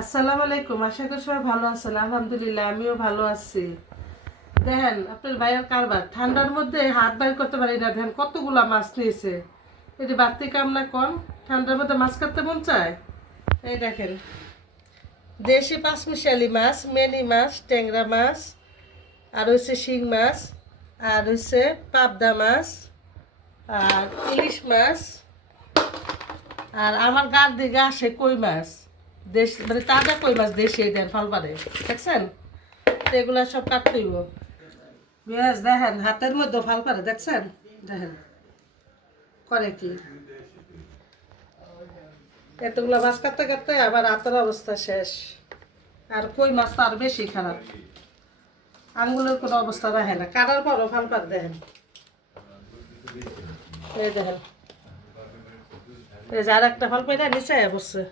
আসসালামু আলাইকুম। আশা করি সবাই ভালো আছেন। আলহামদুলিল্লাহ আমিও ভালো আছি। দেখেন আপনার ভাইয়ের কারবার ঠান্ডার মধ্যে হাত বাইর করতে পারি না। দেখেন কতগুলা মাছ নিয়েছে। এটি বাড়তি কাম না কম, ঠান্ডার মধ্যে মাছ কাটতে মন চায়। এই দেখেন দেশি পাঁচমিশালি মাছ, মেনি মাছ, ট্যাংরা মাছ, আর হচ্ছে শিং মাছ, আর হচ্ছে পাবদা মাছ, আর ইলিশ মাছ, আর আমার গার দিকে আসে কই মাছ। দেশ মানে তাজা কই মাছ দেশি দেন ফালবারে, দেখছেন? তো এগুলা সব কাটতে হইব। বেশ দেখেন হাতের মধ্যে ফাল পারে, দেখছেন? দেখেন করে কি এতগুলা মাছ কাটতে কাটতে আবার হাতের অবস্থা শেষ। আর কই মাছ তো আর বেশি খারাপ, আঙ্গুলের কোনো অবস্থা রাখে না, কাটার পরও ফাল পার। দেখেন এই দেখেন, এই যে আর একটা ফাল পাইটা নিচে বসছে।